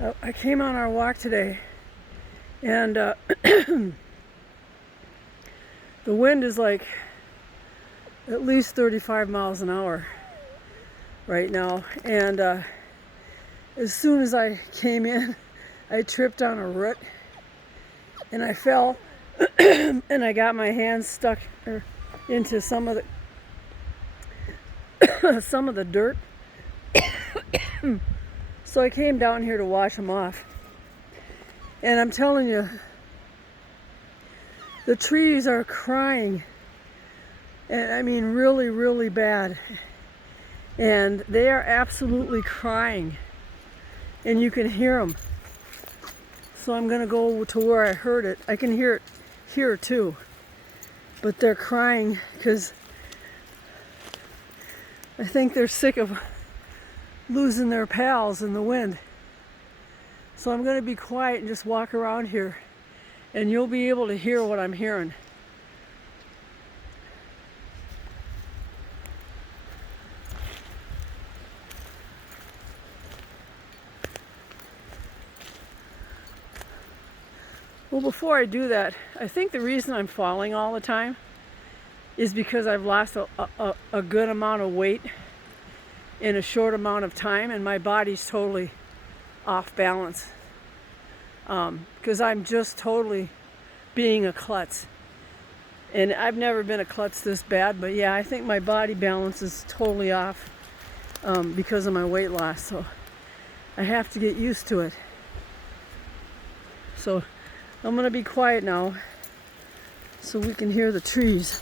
I came on our walk today, and the wind is like at least 35 miles an hour right now. And as soon as I came in, I tripped on a root and I fell, and I got my hands stuck into some of the dirt. So I came down here to wash them off. And I'm telling you, the trees are crying. And I mean really, really bad. And they are absolutely crying. And you can hear them. So I'm going to go to where I heard it. I can hear it here too. But they're crying because I think they're sick of losing their pals in the wind. So I'm going to be quiet and just walk around here, and you'll be able to hear what I'm hearing. Well, before I do that, I think the reason I'm falling all the time is because I've lost a good amount of weight in a short amount of time, and my body's totally off balance. Because I'm just totally being a klutz. And I've never been a klutz this bad, but yeah, I think my body balance is totally off because of my weight loss. So I have to get used to it. So I'm going to be quiet now so we can hear the trees.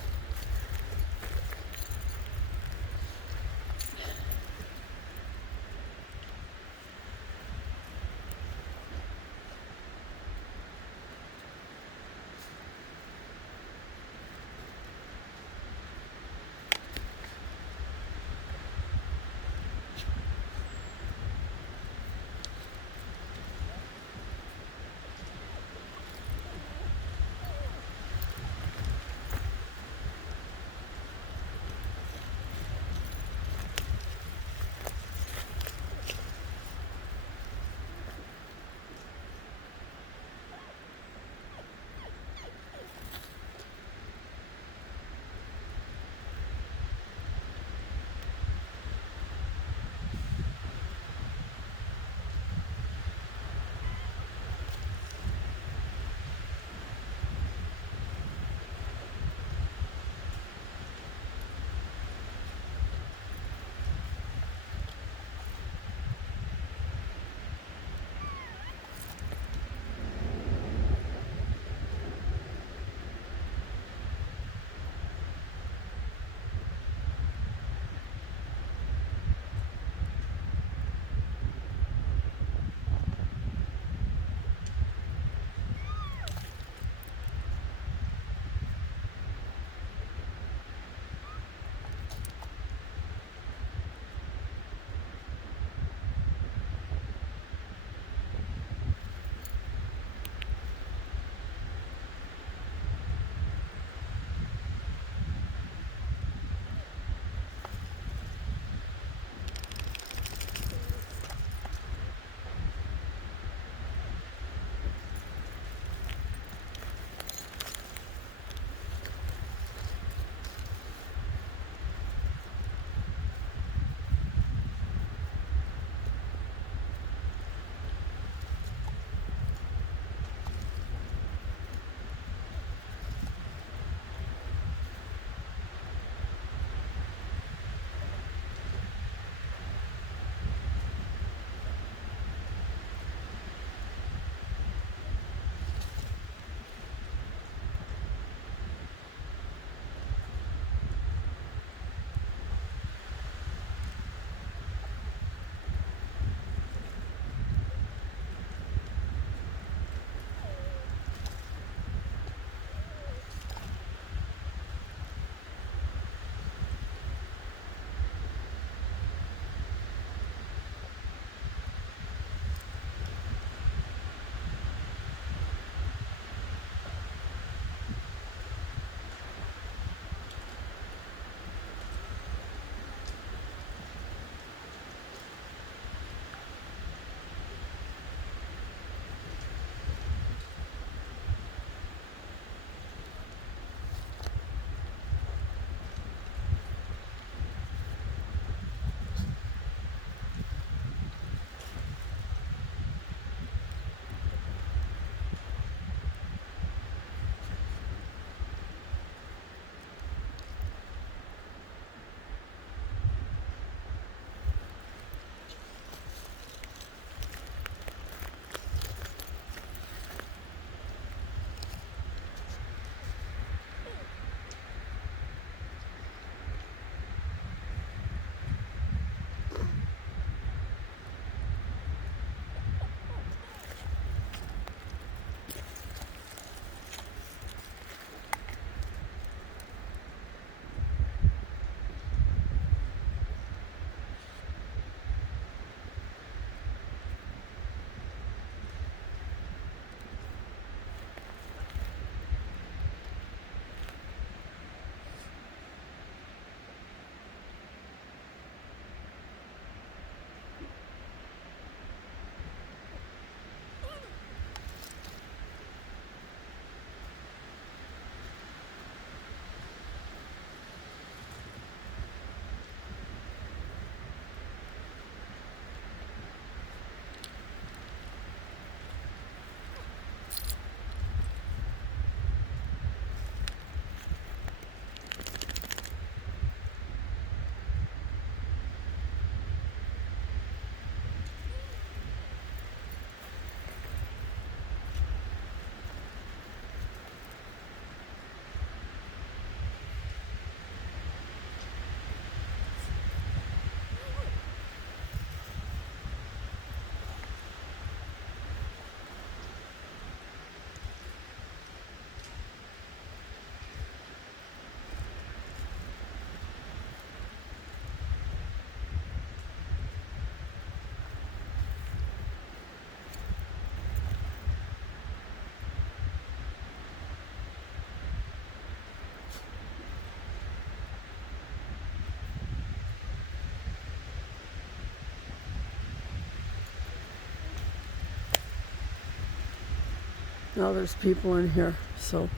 Now there's people in here, so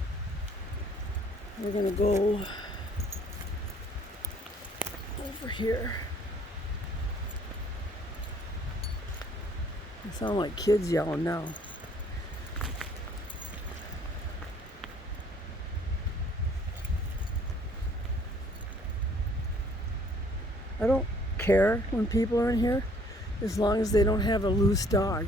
we're gonna go over here. They sound like kids yelling now. I don't care when people are in here as long as they don't have a loose dog.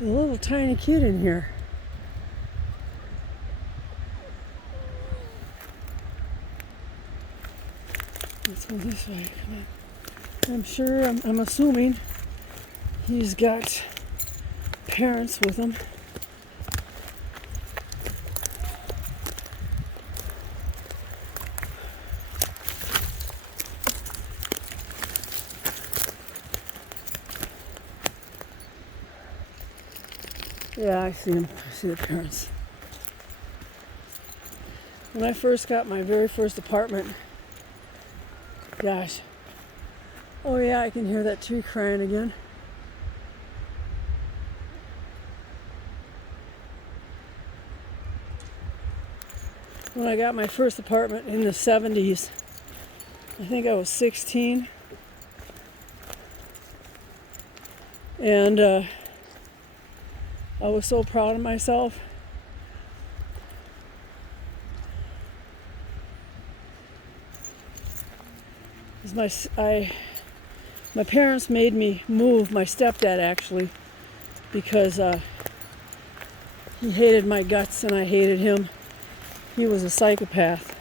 A little tiny kid in here. Let's go this way. I'm sure, I'm assuming he's got parents with him. Yeah, I see him. I see the parents. When I first got my very first apartment, gosh. Oh yeah, I can hear that tree crying again. When I got my first apartment in the 70s, I think I was 16. And I was so proud of myself. My parents made me move, my stepdad actually, because he hated my guts and I hated him. He was a psychopath.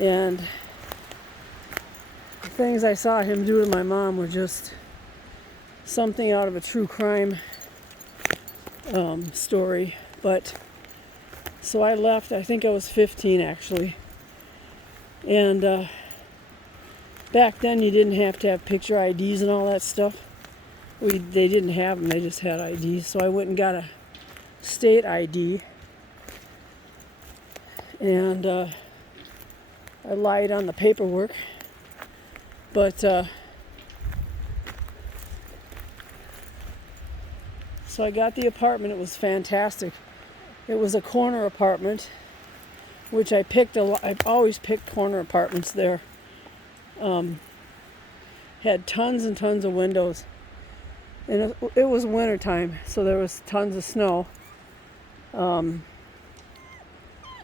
And the things I saw him do to my mom were just something out of a true crime story. But so I left, I think I was 15 actually. And back then you didn't have to have picture IDs and all that stuff. They didn't have them, they just had IDs. So I went and got a state ID. And I lied on the paperwork. But so I got the apartment. It was fantastic. It was a corner apartment, which I picked a lot. I've always picked corner apartments there. Had tons and tons of windows. And it was winter time, so there was tons of snow.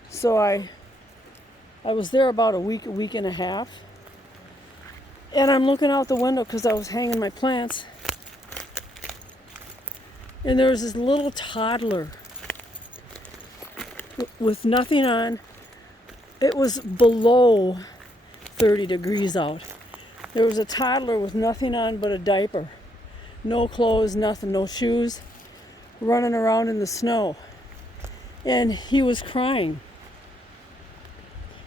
So I was there about a week and a half. And I'm looking out the window because I was hanging my plants. And there was this little toddler with nothing on. It was below 30 degrees out. There was a toddler with nothing on but a diaper. No clothes, nothing, no shoes, running around in the snow. And he was crying.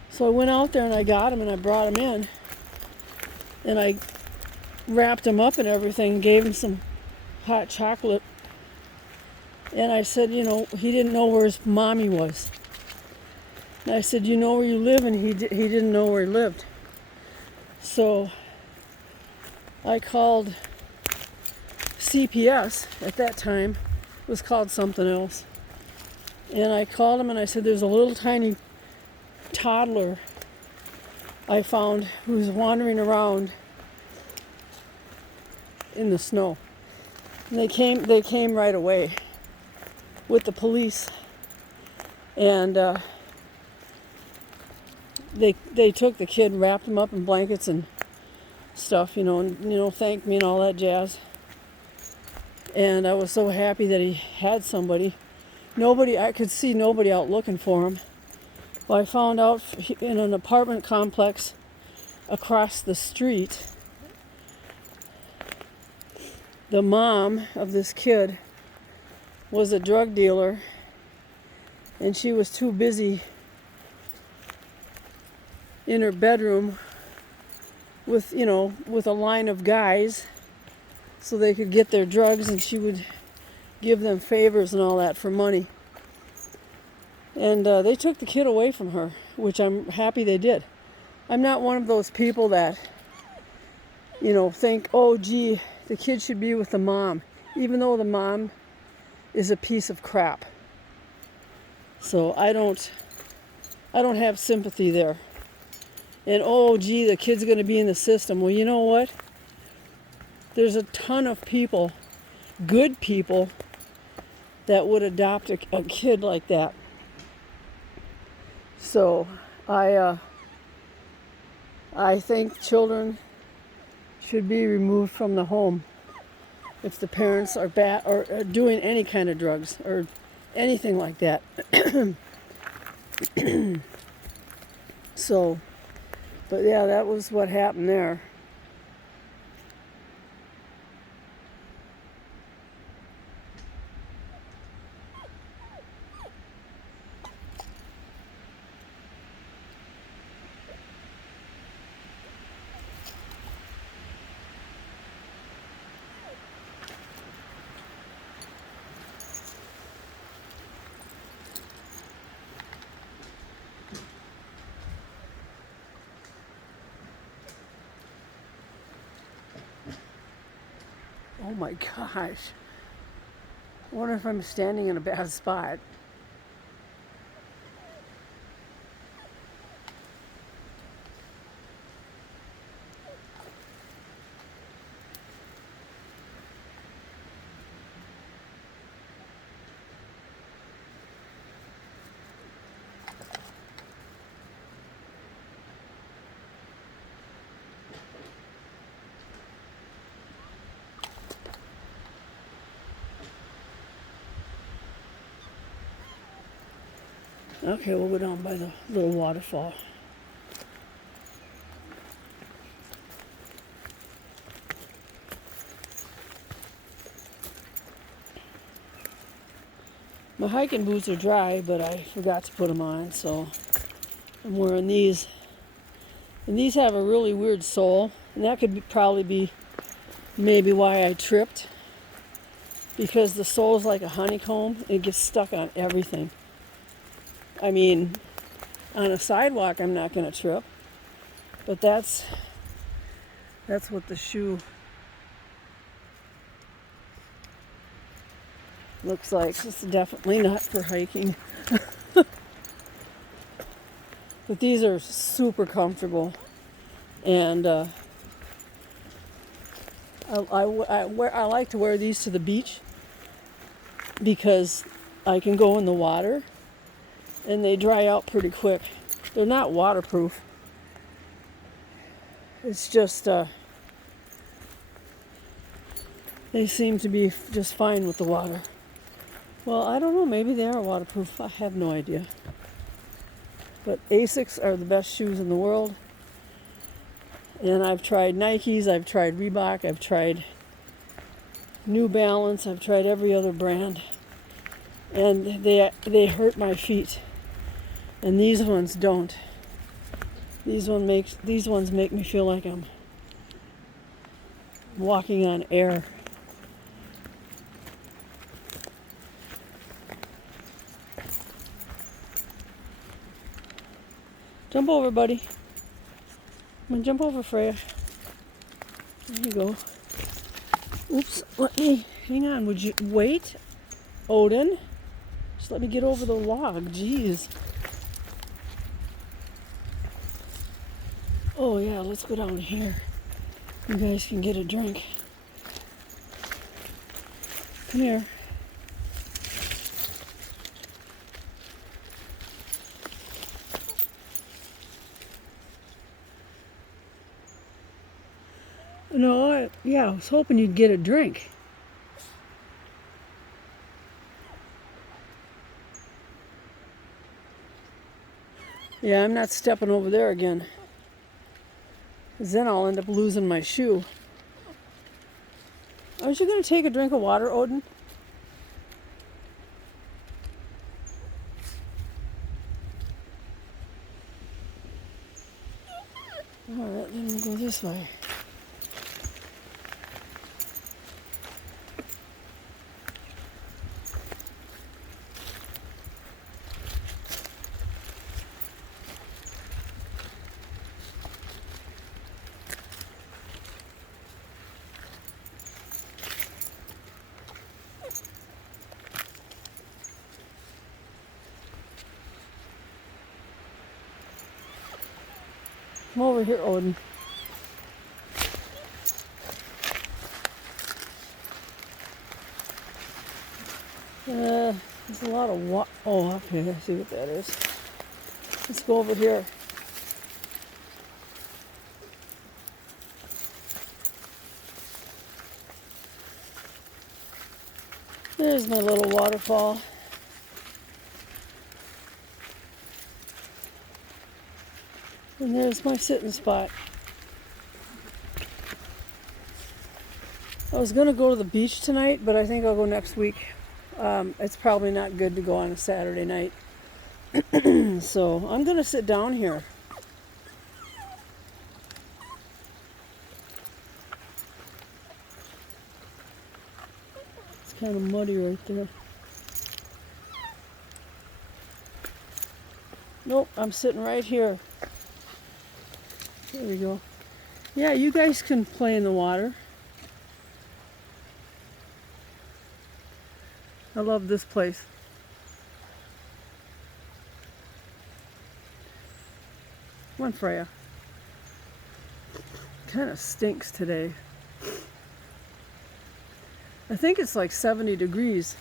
So I went out there and I got him and I brought him in. And I wrapped him up and everything, gave him some hot chocolate. And I said, you know, he didn't know where his mommy was. And I said, you know where you live? And he didn't know where he lived. So I called CPS at that time. It was called something else. And I called him and I said, there's a little tiny toddler I found who's wandering around in the snow. And they came right away with the police. And they took the kid, wrapped him up in blankets, and stuff, and thank me and all that jazz. And I was so happy that he had somebody. I could see nobody out looking for him. Well, I found out in an apartment complex across the street, the mom of this kid was a drug dealer, and she was too busy in her bedroom with a line of guys so they could get their drugs, and she would give them favors and all that for money. And they took the kid away from her, which I'm happy they did. I'm not one of those people that, think, oh, gee, the kid should be with the mom, even though the mom is a piece of crap. So I don't have sympathy there. And oh, gee, the kid's going to be in the system. Well, you know what? There's a ton of people, good people, that would adopt a kid like that. So I think children should be removed from the home if the parents are bad or are doing any kind of drugs or anything like that. So, but yeah, that was what happened there. Oh my gosh. I wonder if I'm standing in a bad spot. Okay, we'll go down by the little waterfall. My hiking boots are dry, but I forgot to put them on, so I'm wearing these. And these have a really weird sole, and that could probably be maybe why I tripped, because the sole is like a honeycomb. It gets stuck on everything. I mean, on a sidewalk I'm not going to trip, but that's what the shoe looks like. It's definitely not for hiking. But these are super comfortable, and I like to wear these to the beach because I can go in the water and they dry out pretty quick. They're not waterproof. It's just they seem to be just fine with the water. Well, I don't know, maybe they are waterproof. I have no idea. But Asics are the best shoes in the world. And I've tried Nikes, I've tried Reebok, I've tried New Balance, I've tried every other brand. And they hurt my feet. And these ones don't. These ones make me feel like I'm walking on air. Jump over, buddy. Come on, jump over, Freya. There you go. Oops, hang on, would you, wait, Odin? Just let me get over the log, jeez. Oh yeah, let's go down here. You guys can get a drink. Come here. No, yeah, I was hoping you'd get a drink. Yeah, I'm not stepping over there again. 'Cause then I'll end up losing my shoe. Aren't you going to take a drink of water, Odin? Alright, then we'll go this way. Come over here, Odin. There's a lot of water. Oh, okay, I see what that is. Let's go over here. There's my little waterfall. And there's my sitting spot. I was going to go to the beach tonight, but I think I'll go next week. It's probably not good to go on a Saturday night. So I'm going to sit down here. It's kind of muddy right there. Nope, I'm sitting right here. There we go. Yeah, you guys can play in the water. I love this place. Come on, Freya. Kind of stinks today. I think it's like 70 degrees.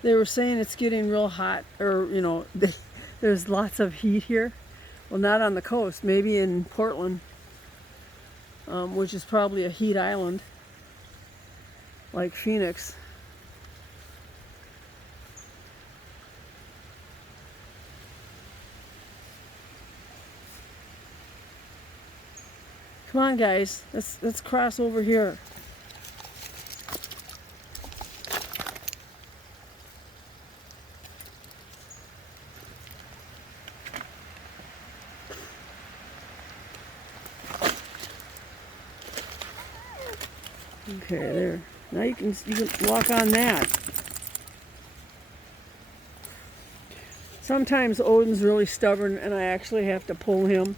They were saying it's getting real hot, or, you know, there's lots of heat here. Well, not on the coast, maybe in Portland, which is probably a heat island, like Phoenix. Come on, guys, let's cross over here. Okay, there. Now you can walk on that. Sometimes Odin's really stubborn, and I actually have to pull him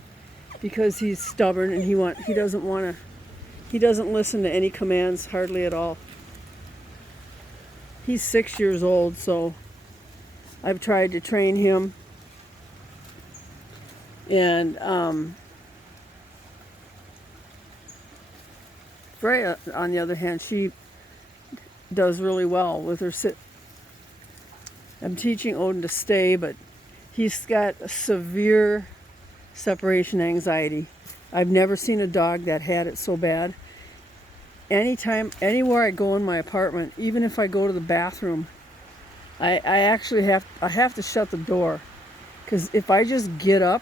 because he's stubborn and he doesn't listen to any commands hardly at all. He's 6 years old, so I've tried to train him, and Freya, on the other hand, she does really well with her sit. I'm teaching Odin to stay, but he's got a severe separation anxiety. I've never seen a dog that had it so bad. Anywhere I go in my apartment, even if I go to the bathroom, I actually have to shut the door, because if I just get up,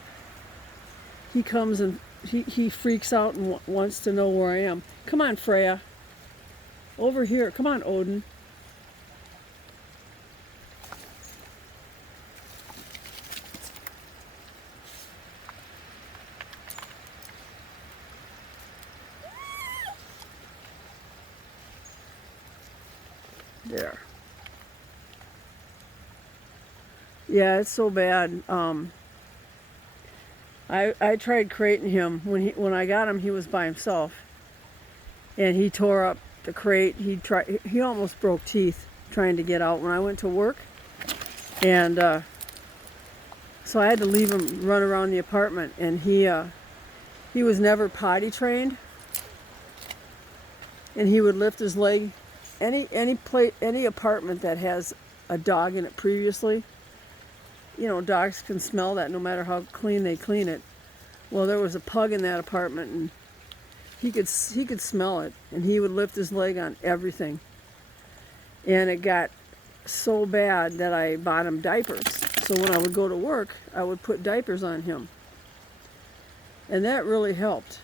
he comes and he freaks out and wants to know where I am. Come on, Freya. Over here. Come on, Odin. There. Yeah, it's so bad. I tried crating him. When I got him, he was by himself, and he tore up the crate. He almost broke teeth trying to get out when I went to work, and so I had to leave him run around the apartment. And he was never potty trained, and he would lift his leg. Any apartment that has a dog in it previously, you know, dogs can smell that no matter how clean they clean it. Well, there was a pug in that apartment, and he could smell it, and he would lift his leg on everything. And it got so bad that I bought him diapers. So when I would go to work, I would put diapers on him. And that really helped.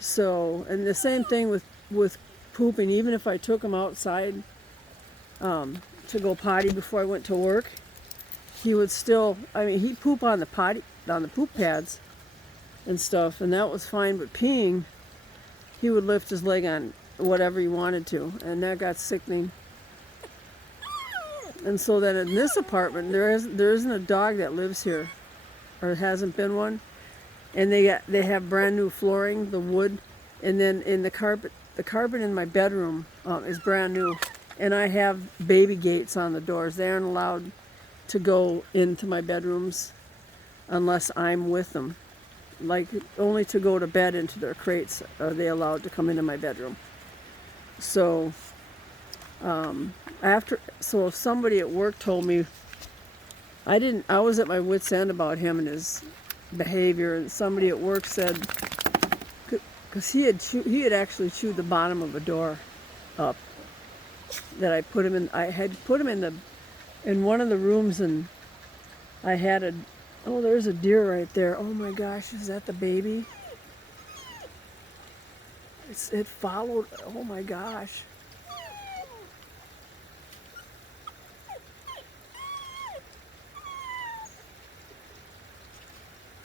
So, and the same thing with pooping. Even if I took him outside to go potty before I went to work, he would still, he'd poop on the poop pads and stuff, and that was fine. But peeing, he would lift his leg on whatever he wanted to, and that got sickening. And so then in this apartment, there isn't a dog that lives here, or hasn't been one. And they have brand new flooring, the wood, and then in the carpet in my bedroom is brand new. And I have baby gates on the doors. They aren't allowed to go into my bedrooms unless I'm with them. Like, only to go to bed into their crates are they allowed to come into my bedroom. So if somebody at work told me, I was at my wit's end about him and his behavior, and somebody at work said, because he had actually chewed the bottom of a door up, that I had put him in one of the rooms, and I had oh, there's a deer right there. Oh my gosh, is that the baby? It followed. Oh my gosh.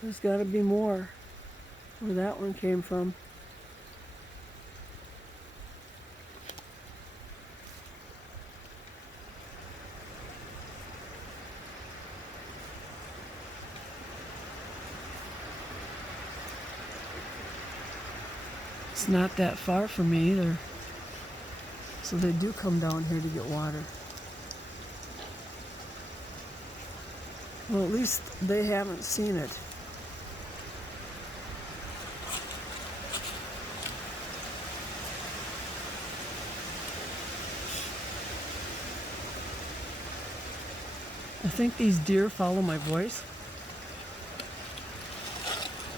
There's got to be more where that one came from. It's not that far from me either. So they do come down here to get water. Well, at least they haven't seen it. I think these deer follow my voice.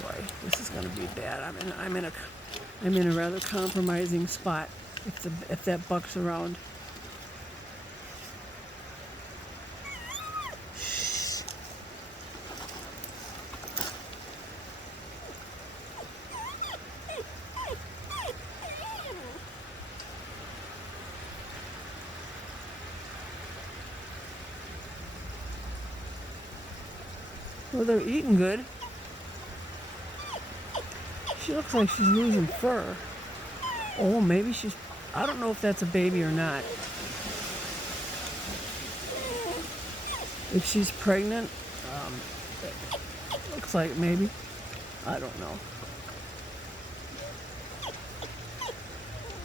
Boy, this is going to be bad. I'm in a rather compromising spot if that buck's around. Shh. Well, they're eating good. She looks like she's losing fur. Oh, maybe I don't know if that's a baby or not. If she's pregnant, looks like maybe. I don't know.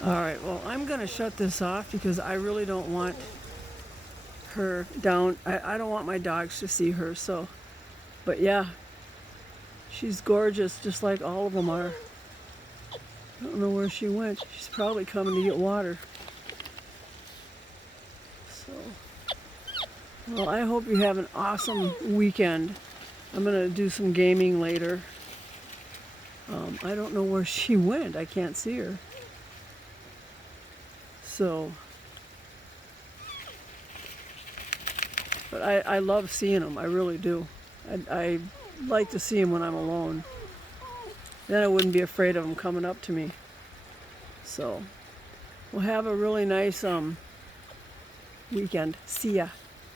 All right, well, I'm going to shut this off because I really don't want her down. I don't want my dogs to see her, so. But yeah, she's gorgeous, just like all of them are. I don't know where she went. She's probably coming to get water. So, well, I hope you have an awesome weekend. I'm going to do some gaming later. I don't know where she went. I can't see her. So, but I love seeing them. I really do. I like to see them when I'm alone. Then I wouldn't be afraid of them coming up to me. So, we'll have a really nice weekend. See ya.